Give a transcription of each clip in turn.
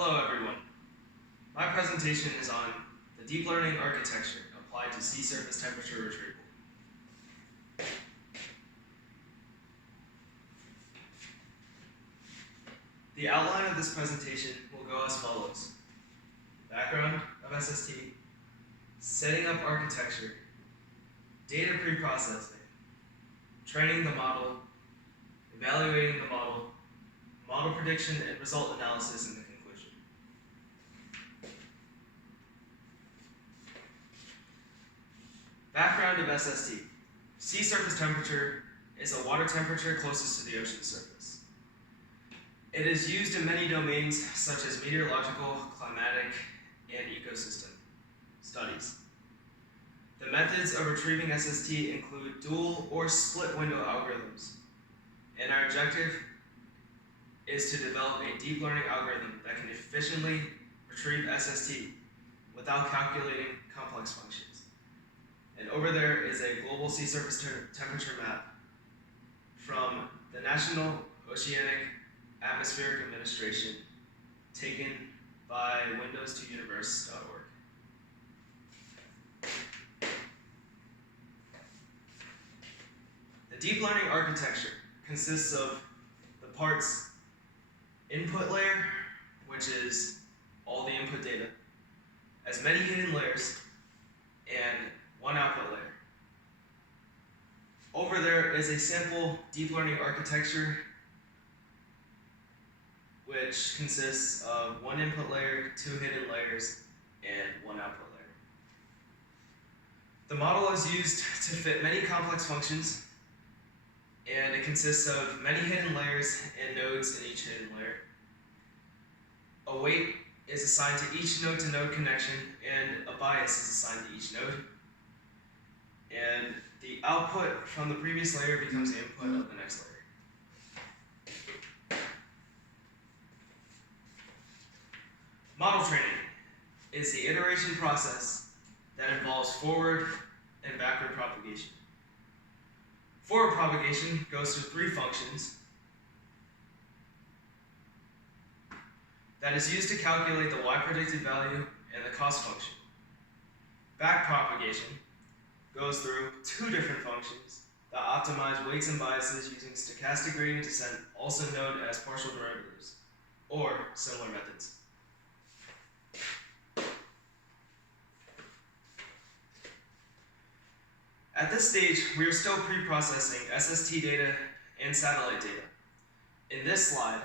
Hello everyone. My presentation is on the deep learning architecture applied to sea surface temperature retrieval. The outline of this presentation will go as follows. Background of SST, setting up architecture, data preprocessing, training the model, evaluating the model, model prediction and result analysis in the conclusion. Background of SST. Sea surface temperature is the water temperature closest to the ocean surface. It is used in many domains such as meteorological, climatic, and ecosystem studies. The methods of retrieving SST include dual or split window algorithms, and our objective is to develop a deep learning algorithm that can efficiently retrieve SST without calculating complex functions. And over there is a global sea surface temperature map from the National Oceanic Atmospheric Administration, taken by windows2universe.org. The deep learning architecture consists of the parts input layer, which is all the input data, as many hidden layers, and one output layer. Over there is a simple deep learning architecture which consists of one input layer, two hidden layers, and one output layer. The model is used to fit many complex functions, and it consists of many hidden layers and nodes in each hidden layer. A weight is assigned to each node-to-node connection, and a bias is assigned to each node. And the output from the previous layer becomes the input of the next layer. Model training is the iteration process that involves forward and backward propagation. Forward propagation goes through three functions that is used to calculate the y predicted value and the cost function. Back propagation goes through two different functions that optimize weights and biases using stochastic gradient descent, also known as partial derivatives, or similar methods. At this stage, we are still pre-processing SST data and satellite data. In this slide,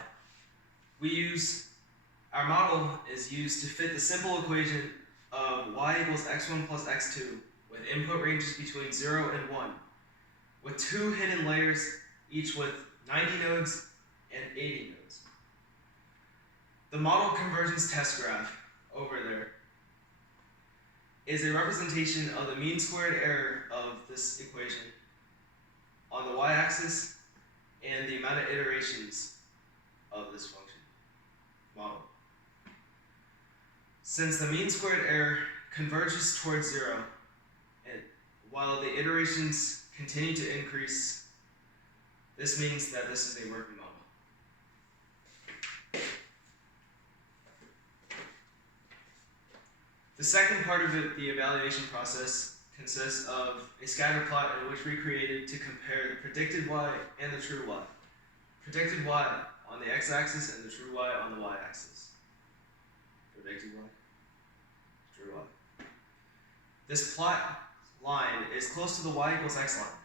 our model is used to fit the simple equation of y equals x1 plus x2 with input ranges between 0 and 1, with two hidden layers, each with 90 nodes and 80 nodes. The model convergence test graph over there is a representation of the mean squared error of this equation on the y-axis and the amount of iterations of this function model. Since the mean squared error converges towards 0, and while the iterations continue to increase, this means that this is a working model. The second part of the evaluation process consists of a scatter plot in which we created to compare the predicted y and the true y. Predicted y on the x-axis and the true y on the y-axis. Predicted y, true y. This plot line is close to the y equals x line,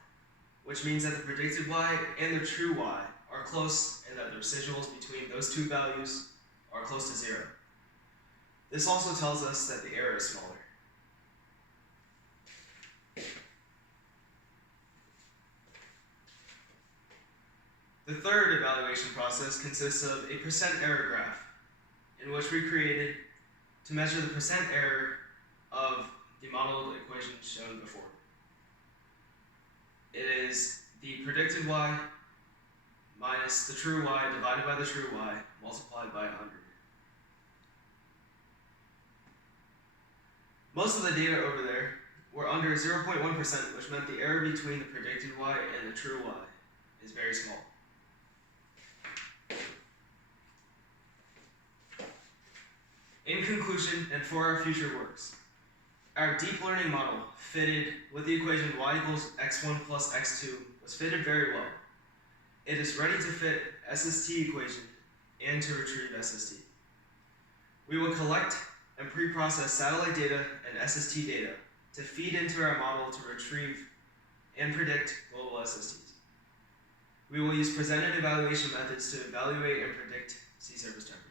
which means that the predicted y and the true y are close and that the residuals between those two values are close to 0. This also tells us that the error is smaller. The third evaluation process consists of a percent error graph, in which we created to measure the percent error of the modeled equation shown before. It is the predicted y minus the true y divided by the true y multiplied by 100. Most of the data over there were under 0.1%, which meant the error between the predicted y and the true y is very small. In conclusion, and for our future works, our deep learning model fitted with the equation y equals x1 plus x2 was fitted very well. It is ready to fit SST equation and to retrieve SST. We will collect and pre-process satellite data and SST data to feed into our model to retrieve and predict global SSTs. We will use presented evaluation methods to evaluate and predict sea surface temperature.